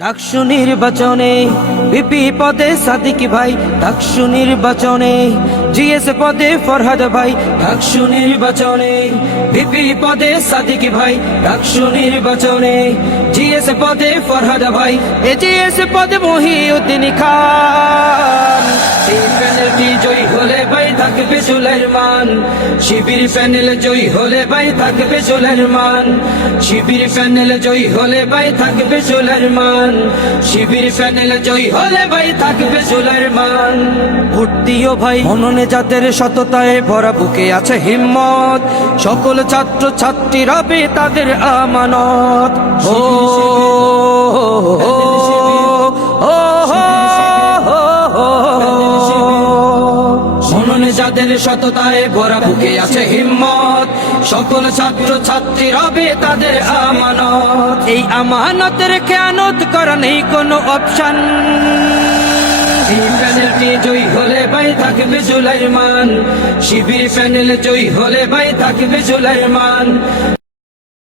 ডাকসু নির্বাচনে বিপি পদে সাদিক ভাই, ডাকসু নির্বাচনে জিএস পদে ফরহাদ ভাই, ডাকসু নির্বাচনে বিপি পদে সাদিক ভাই, ডাকসু নির্বাচনে জিএস পদে ফরহাদ ভাই, এ জিএস পদে মহিউদ্দিন খান। প্যানেলটি জয়ী হলে ভাই থাকবে সুলাইমান শিবির প্যানেল জয়ী হলে ভাই থাকবে সুলাইমান শিবির প্যানেল জয়ী হলে ভাই থাকবে সুলাইমান শিবির প্যানেল জয়ী হলে ভাই থাকবে সুলাইমান ভোট দিও ভাই। মননে যাদের সততায় ভরা বুকে আছে হিম্মত সকল ছাত্র ছাত্রী রবে তাদের আমানত। ও, যাদের সততায় ভরা বুকে আছে হিম্মত, সকল ছাত্র ছাত্রী রবে তাদের আমানত। এই আমানতের খেয়ানত করা নেই কোনো অপশন শিবির প্যানেল জয়ী হলে ভাই থাকবে জুলাইমান।